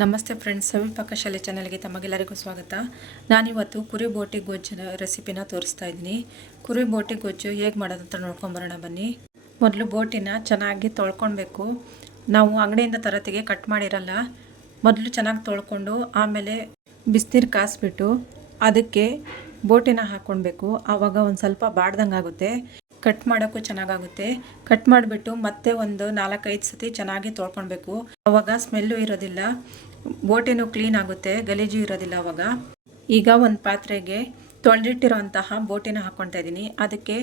ನಮಸ್ತೆ ಫ್ರೆಂಡ್ಸ್, ಸಮೀಪಕ ಶಾಲೆ ಚಾನಲ್ಗೆ ತಮಗೆಲ್ಲರಿಗೂ ಸ್ವಾಗತ. ನಾನಿವತ್ತು ಕುರಿ ಬೋಟಿ ಗೊಜ್ಜಿನ ರೆಸಿಪಿನ ತೋರಿಸ್ತಾ ಇದ್ದೀನಿ. ಕುರಿ ಬೋಟಿ ಗೊಜ್ಜು ಹೇಗೆ ಮಾಡೋದು ಅಂತ ನೋಡ್ಕೊಂಬರೋಣ ಬನ್ನಿ. ಮೊದಲು ಬೋಟಿನ ಚೆನ್ನಾಗಿ ತೊಳ್ಕೊಳ್ಬೇಕು ನಾವು ಅಂಗಡಿಯಿಂದ ತರತಿಗೆ ಕಟ್ ಮಾಡಿರಲ್ಲ, ಮೊದಲು ಚೆನ್ನಾಗಿ ತೊಳ್ಕೊಂಡು ಆಮೇಲೆ ಬಿಸಿನೀರು ಕಾಯಿಸ್ಬಿಟ್ಟು ಅದಕ್ಕೆ ಬೋಟಿನ ಹಾಕ್ಕೊಳ್ಬೇಕು ಆವಾಗ ಒಂದು ಸ್ವಲ್ಪ ಬಾಡ್ದಂಗೆ ಆಗುತ್ತೆ ಕಟ್ ಮಾಡೋಕ್ಕೂ ಚೆನ್ನಾಗಾಗುತ್ತೆ. ಕಟ್ ಮಾಡಿಬಿಟ್ಟು ಮತ್ತೆ ಒಂದು ನಾಲ್ಕೈದು ಸತಿ ಚೆನ್ನಾಗಿ ತೊಳ್ಕೊಳ್ಬೇಕು. ಅವಾಗ ಸ್ಮೆಲ್ಲು ಇರೋದಿಲ್ಲ. ಬೋಟಿನೂ ಕ್ಲೀನ್ ಆಗುತ್ತೆ. ಗಲೀಜು ಇರೋದಿಲ್ಲ ಅವಾಗ. ಈಗ ಒಂದು ಪಾತ್ರೆಗೆ ತೊಳೆದಿಟ್ಟಿರೋಂತಹ ಬೋಟೆನ ಹಾಕ್ಕೊಳ್ತಾ ಇದ್ದೀನಿ. ಅದಕ್ಕೆ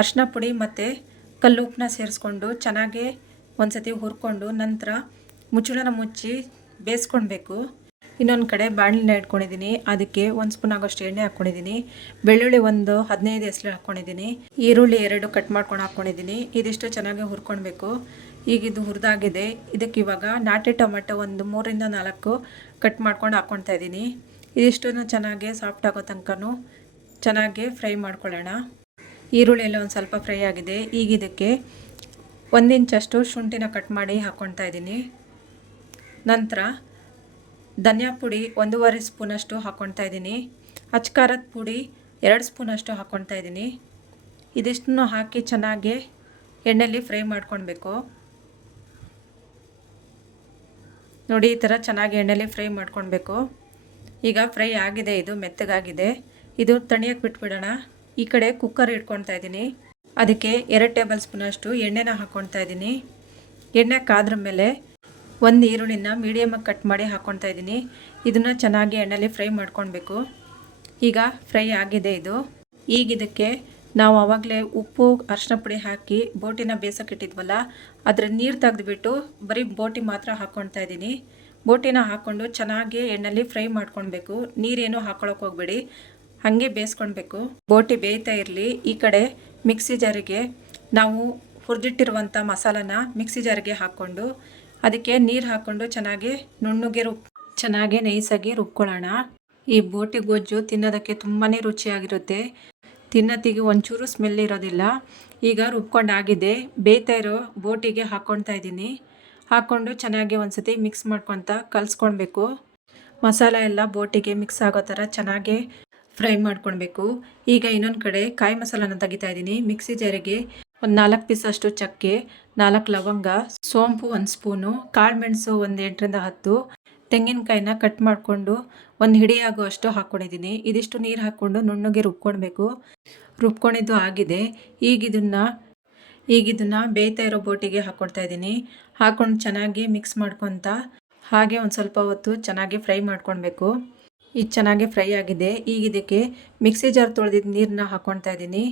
ಅರ್ಶಿನ ಪುಡಿ ಮತ್ತು ಕಲ್ಲುಪ್ಪನ್ನ ಸೇರಿಸ್ಕೊಂಡು ಚೆನ್ನಾಗಿ ಒಂದ್ಸತಿ ಹುರ್ಕೊಂಡು ನಂತರ ಮುಚ್ಚಳನ ಮುಚ್ಚಿ ಬೇಯಿಸ್ಕೊಳ್ಬೇಕು. ಇನ್ನೊಂದು ಕಡೆ ಬಾಣಲಿನ ಇಟ್ಕೊಂಡಿದ್ದೀನಿ ಅದಕ್ಕೆ ಒಂದು ಸ್ಪೂನ್ ಆಗೋಷ್ಟು ಎಣ್ಣೆ ಹಾಕ್ಕೊಂಡಿದ್ದೀನಿ ಬೆಳ್ಳುಳ್ಳಿ ಒಂದು ಹದಿನೈದು ಹೆಸರು ಹಾಕ್ಕೊಂಡಿದ್ದೀನಿ ಈರುಳ್ಳಿ ಎರಡು ಕಟ್ ಮಾಡ್ಕೊಂಡು ಹಾಕ್ಕೊಂಡಿದ್ದೀನಿ ಇದಿಷ್ಟು ಚೆನ್ನಾಗಿ ಹುರ್ಕೊಳ್ಬೇಕು ಈಗ ಇದು ಹುರಿದಾಗಿದೆ. ಇದಕ್ಕೆ ಇವಾಗ ನಾಟಿ ಟೊಮೆಟೊ ಒಂದು ಮೂರಿಂದ ನಾಲ್ಕು ಕಟ್ ಮಾಡ್ಕೊಂಡು ಹಾಕ್ಕೊಳ್ತಾ ಇದ್ದೀನಿ ಇದಿಷ್ಟನ್ನು ಚೆನ್ನಾಗಿ ಸಾಫ್ಟ್ ಆಗೋ ತನಕನೂ ಚೆನ್ನಾಗಿ ಫ್ರೈ ಮಾಡ್ಕೊಳ್ಳೋಣ. ಈರುಳ್ಳಿ ಎಲ್ಲ ಒಂದು ಸ್ವಲ್ಪ ಫ್ರೈ ಆಗಿದೆ. ಈಗ ಇದಕ್ಕೆ ಒಂದು ಇಂಚಷ್ಟು ಶುಂಠಿನ ಕಟ್ ಮಾಡಿ ಹಾಕ್ಕೊಳ್ತಾ ಇದ್ದೀನಿ ನಂತರ ಧನಿಯಾ ಪುಡಿ ಒಂದೂವರೆ ಸ್ಪೂನಷ್ಟು ಹಾಕ್ಕೊಳ್ತಾ ಇದ್ದೀನಿ. ಅಚ್ಕಾರದ ಪುಡಿ ಎರಡು ಸ್ಪೂನಷ್ಟು ಹಾಕ್ಕೊಳ್ತಾ ಇದ್ದೀನಿ. ಇದಿಷ್ಟನ್ನು ಹಾಕಿ ಚೆನ್ನಾಗಿ ಎಣ್ಣೆಯಲ್ಲಿ ಫ್ರೈ ಮಾಡ್ಕೊಳ್ಬೇಕು. ನೋಡಿ, ಈ ಥರ ಚೆನ್ನಾಗಿ ಎಣ್ಣೆಯಲ್ಲಿ ಫ್ರೈ ಮಾಡ್ಕೊಳ್ಬೇಕು. ಈಗ ಫ್ರೈ ಆಗಿದೆ, ಇದು ಮೆತ್ತಗಾಗಿದೆ. ಇದು ತಣಿಯಕ್ಕೆ ಬಿಟ್ಬಿಡೋಣ. ಈ ಕಡೆ ಕುಕ್ಕರ್ ಇಟ್ಕೊಳ್ತಾ ಇದ್ದೀನಿ. ಅದಕ್ಕೆ ಎರಡು ಟೇಬಲ್ ಸ್ಪೂನಷ್ಟು ಎಣ್ಣೆನ ಹಾಕ್ಕೊಳ್ತಾ ಇದ್ದೀನಿ. ಎಣ್ಣೆ ಕಾದ್ರ ಮೇಲೆ ಒಂದು ಈರುಳ್ಳಿನ ಮೀಡಿಯಮಾಗಿ ಕಟ್ ಮಾಡಿ ಹಾಕ್ಕೊಳ್ತಾ ಇದ್ದೀನಿ. ಇದನ್ನು ಚೆನ್ನಾಗಿ ಎಣ್ಣೆಲಿ ಫ್ರೈ ಮಾಡ್ಕೊಳ್ಬೇಕು. ಈಗ ಫ್ರೈ ಆಗಿದೆ ಇದು. ಈಗ ಇದಕ್ಕೆ ನಾವು ಆವಾಗಲೇ ಉಪ್ಪು ಅರಿಶಿನ ಪುಡಿ ಹಾಕಿ ಬೋಟಿನ ಬೇಯಿಸೋಕ್ಕಿಟ್ಟಿದ್ವಲ್ಲ ಅದರ ನೀರು ತೆಗೆದುಬಿಟ್ಟು ಬರೀ ಬೋಟಿ ಮಾತ್ರ ಹಾಕ್ಕೊಳ್ತಾ ಇದ್ದೀನಿ. ಬೋಟಿನ ಹಾಕ್ಕೊಂಡು ಚೆನ್ನಾಗಿ ಎಣ್ಣೆಲಿ ಫ್ರೈ ಮಾಡ್ಕೊಳ್ಬೇಕು. ನೀರೇನು ಹಾಕ್ಕೊಳಕ್ಕೆ ಹೋಗ್ಬೇಡಿ. ಹಾಗೆ ಬೇಯಿಸ್ಕೊಳ್ಬೇಕು ಬೋಟಿ ಬೇಯ್ತಾ ಇರಲಿ. ಈ ಕಡೆ ಮಿಕ್ಸಿ ಜಾರಿಗೆ ನಾವು ಹುರಿದಿಟ್ಟಿರುವಂಥ ಮಸಾಲನ ಮಿಕ್ಸಿ ಜಾರಿಗೆ ಹಾಕ್ಕೊಂಡು ಅದಕ್ಕೆ ನೀರು ಹಾಕ್ಕೊಂಡು ಚೆನ್ನಾಗಿ ನುಣ್ಣಗೆ ರುಬ್ ಚೆನ್ನಾಗಿ ನೈಸಾಗಿ ರುಬ್ಕೊಳ್ಳೋಣ. ಈ ಬೋಟಿ ಗೊಜ್ಜು ತಿನ್ನೋದಕ್ಕೆ ತುಂಬಾ ರುಚಿಯಾಗಿರುತ್ತೆ. ತಿನ್ನತ್ತಿಗೆ ಒಂಚೂರು ಸ್ಮೆಲ್ ಇರೋದಿಲ್ಲ. ಈಗ ರುಬ್ಕೊಂಡಾಗಿದೆ ಬೇಯ್ತಾ ಇರೋ ಬೋಟಿಗೆ ಹಾಕ್ಕೊಳ್ತಾ ಇದ್ದೀನಿ. ಹಾಕ್ಕೊಂಡು ಚೆನ್ನಾಗಿ ಒಂದ್ಸತಿ ಮಿಕ್ಸ್ ಮಾಡ್ಕೊತ ಕಲಿಸ್ಕೊಳ್ಬೇಕು. ಮಸಾಲ ಎಲ್ಲ ಬೋಟಿಗೆ ಮಿಕ್ಸ್ ಆಗೋ ಥರ ಚೆನ್ನಾಗಿ ಫ್ರೈ ಮಾಡ್ಕೊಳ್ಬೇಕು. ಈಗ ಇನ್ನೊಂದು ಕಡೆ ಕಾಯಿ ಮಸಾಲನ ತೆಗಿತಾ ಇದ್ದೀನಿ. ಮಿಕ್ಸಿ ಜಾರಿಗೆ ಒಂದು ನಾಲ್ಕು ಪೀಸಷ್ಟು ಚಕ್ಕೆ ನಾಲ್ಕು ಲವಂಗ, ಸೋಂಪು ಒಂದು ಸ್ಪೂನು ಕಾಳುಮೆಣಸು ಒಂದು ಎಂಟರಿಂದ ಹತ್ತು, ತೆಂಗಿನಕಾಯಿನ ಕಟ್ ಮಾಡಿಕೊಂಡು ಒಂದು ಹಿಡಿ ಅಷ್ಟು ಹಾಕ್ಕೊಂಡಿದ್ದೀನಿ. ಇದಿಷ್ಟು ನೀರು ಹಾಕ್ಕೊಂಡು ನುಣ್ಣಗೆ ರುಬ್ಕೊಳ್ಬೇಕು. ರುಬ್ಕೊಂಡಿದ್ದು ಆಗಿದೆ. ಈಗ ಇದನ್ನು ಈಗ ಇದನ್ನು ಬೇಯ್ತಾ ಇರೋ ಬೋಟಿಗೆ ಹಾಕ್ಕೊಡ್ತಾ ಇದ್ದೀನಿ. ಹಾಕ್ಕೊಂಡು ಚೆನ್ನಾಗಿ ಮಿಕ್ಸ್ ಮಾಡ್ಕೊತ ಹಾಗೆ ಒಂದು ಸ್ವಲ್ಪ ಹೊತ್ತು ಚೆನ್ನಾಗಿ ಫ್ರೈ ಮಾಡ್ಕೊಳ್ಬೇಕು. ಇದು ಚೆನ್ನಾಗಿ ಫ್ರೈ ಆಗಿದೆ. ಈಗ ಇದಕ್ಕೆ ಮಿಕ್ಸಿ ಜಾರ್ ತೊಳೆದಿದ್ದ ನೀರನ್ನ ಹಾಕ್ಕೊಳ್ತಾ ಇದ್ದೀನಿ.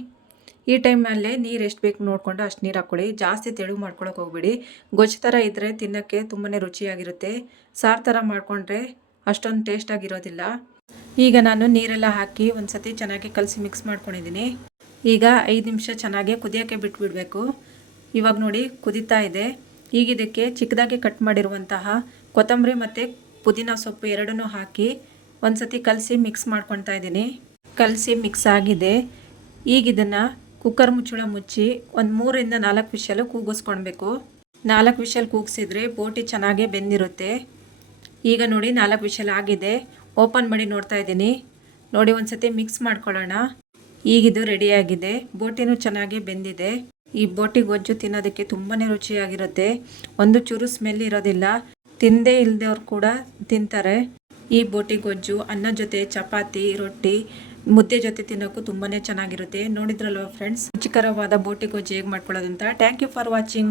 ಈ ಟೈಮಲ್ಲೇ ನೀರು ಎಷ್ಟು ಬೇಕು ನೋಡಿಕೊಂಡು ಅಷ್ಟು ನೀರು ಹಾಕ್ಕೊಳ್ಳಿ. ಜಾಸ್ತಿ ತೆಳು ಮಾಡ್ಕೊಳಕ್ಕೆ ಹೋಗ್ಬೇಡಿ. ಗೊಜ್ಜು ಥರ ಇದ್ದರೆ ತಿನ್ನೋಕ್ಕೆ ತುಂಬಾ ರುಚಿಯಾಗಿರುತ್ತೆ. ಸಾರು ಥರ ಮಾಡಿಕೊಂಡ್ರೆ ಅಷ್ಟೊಂದು ಟೇಸ್ಟಾಗಿರೋದಿಲ್ಲ ಈಗ ನಾನು ನೀರೆಲ್ಲ ಹಾಕಿ ಒಂದು ಸತಿ ಚೆನ್ನಾಗಿ ಕಲಸಿ ಮಿಕ್ಸ್ ಮಾಡ್ಕೊಂಡಿದ್ದೀನಿ. ಈಗ ಐದು ನಿಮಿಷ ಚೆನ್ನಾಗಿ ಕುದಿಯೋಕ್ಕೆ ಬಿಟ್ಬಿಡಬೇಕು. ಇವಾಗ ನೋಡಿ ಕುದೀತಾ ಇದೆ. ಈಗ ಇದಕ್ಕೆ ಚಿಕ್ಕದಾಗಿ ಕಟ್ ಮಾಡಿರುವಂತಹ ಕೊತ್ತಂಬರಿ ಮತ್ತು ಪುದೀನ ಸೊಪ್ಪು ಎರಡನ್ನೂ ಹಾಕಿ ಒಂದು ಸತಿ ಕಲಸಿ ಮಿಕ್ಸ್ ಮಾಡ್ಕೊತಾ ಇದ್ದೀನಿ. ಕಲಸಿ ಮಿಕ್ಸ್ ಆಗಿದೆ. ಈಗ ಇದನ್ನು ಕುಕ್ಕರ್ ಮುಚ್ಚಳ ಮುಚ್ಚಿ ಒಂದು ಮೂರಿಂದ ನಾಲ್ಕು ವಿಷಲು ಕೂಗಿಸ್ಕೊಳ್ಬೇಕು ನಾಲ್ಕು ವಿಷಲ್ ಕೂಗಿಸಿದ್ರೆ ಬೋಟಿ ಚೆನ್ನಾಗೇ ಬೆಂದಿರುತ್ತೆ. ಈಗ ನೋಡಿ ನಾಲ್ಕು ವಿಷಲ್ ಆಗಿದೆ. ಓಪನ್ ಮಾಡಿ ನೋಡ್ತಾ ಇದ್ದೀನಿ. ನೋಡಿ ಒಂದು ಸತಿ ಮಿಕ್ಸ್ ಮಾಡ್ಕೊಳ್ಳೋಣ. ಈಗಿದು ರೆಡಿಯಾಗಿದೆ ಬೋಟಿನೂ ಚೆನ್ನಾಗಿ ಬೆಂದಿದೆ. ಈ ಬೋಟಿ ಗೊಜ್ಜು ತಿನ್ನೋದಕ್ಕೆ ತುಂಬಾ ರುಚಿಯಾಗಿರುತ್ತೆ. ಒಂದು ಚೂರು ಸ್ಮೆಲ್ ಇರೋದಿಲ್ಲ. ತಿಂದೇ ಇಲ್ಲದವ್ರು ಕೂಡ ತಿಂತಾರೆ. ಈ ಬೋಟಿ ಗೊಜ್ಜು, ಅನ್ನ ಜೊತೆ ಚಪಾತಿ, ರೊಟ್ಟಿ ಮುದ್ದೆ ಜೊತೆ ತಿನ್ನೋಕ್ಕೂ ತುಂಬಾನೇ ಚೆನ್ನಾಗಿರುತ್ತೆ. ನೋಡಿದ್ರಲ್ವ ಫ್ರೆಂಡ್ಸ್ ರುಚಿಕರವಾದ ಬೋಟಿ ಗೊಜ್ಜು ಹೇಗೆ ಮಾಡ್ಕೊಳ್ಳೋದಂತ. Thank you for watching